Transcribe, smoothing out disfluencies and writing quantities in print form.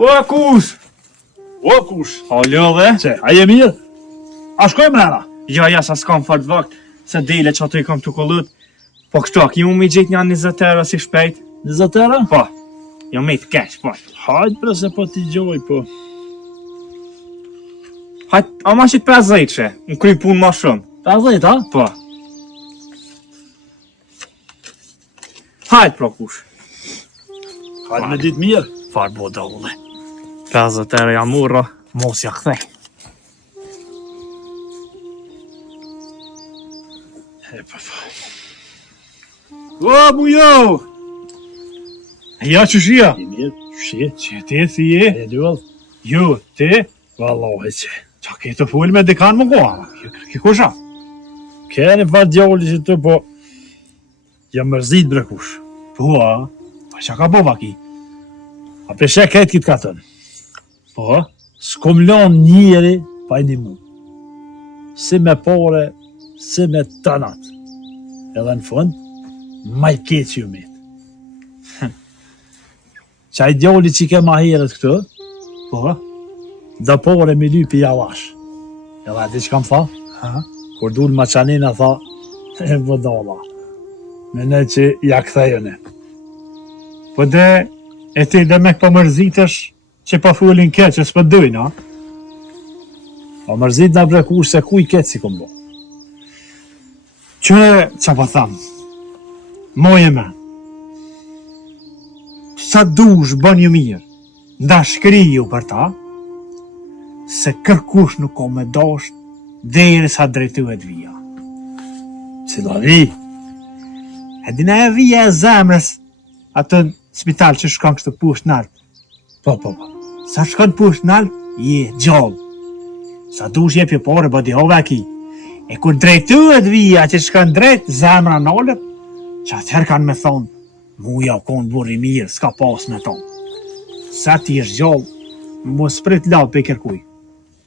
O kush? O kush? Alo dhe? Që, a je mirë? A shkoj mrena? Ja, sa s'kam fat vakt, se dele që ato i kam të kollut. Po kështu, a ki mu mi gjit një 20 euro si shpejt? 20 euro? Po, jo me të kesh, po. Hajt bre se po t'i gjoj, po. Hajt, a ma qit 50 që, në kry pun ma shumë. 50, a? Po. Hajt, pro kush. Hajt me ditë mirë. Farë bo da ulle. 50 euro jam urra, mos ja kthej. E pa fa. O, bujo! Ja që shia? I mirë, shi. Që ti si je? E duall? Jo, ti? Wallahi që. Qa ke të full me dekan më goa? Ki kusha? Kene fa djali që të, po... Jam mërzit bre kush. Po, a? Pa qa ka bova ki? A peshe këtë kitë ka tënë. Po? S'kom lanë njeri pa i një mu. Si me pare, si me tënat. Edhe në fund, ma i ketë që ju mitë. Qaj djali që ke ma herët këtë, Po? dhe pare mi lypi javash. Edhe ati që kam tha, Ha? kur dul ma qanina tha, e vëdala. Mene që ja kthejëne. Po dhe, e ti dhe me po mërzitësh që po fullin ke që s'pë dujnë, a? Pa mërzit nga brekush se ku i ketë si kom bo. Që, qa po thamë? Moje me. Sa dush bën ju mirë, nda shkriju për ta, se kërkush nuk ko me dosht, deri sa drejtuhet vija. Cila vi? E dina e vija e zemrës, atë spital që shkon kështë pusht nalt. Po. Sa shkon pusht nalt, je gjallë. Sa dush je pjepore, bëdi hove ki. E kur drejtuhet vija që shkon drejt, zemra nalët, që atëherë kanë me thonë, muja u konë burri mirë, s'ka pas me thonë. Sa ti është gjallë, mos prit lau pe kërkuj.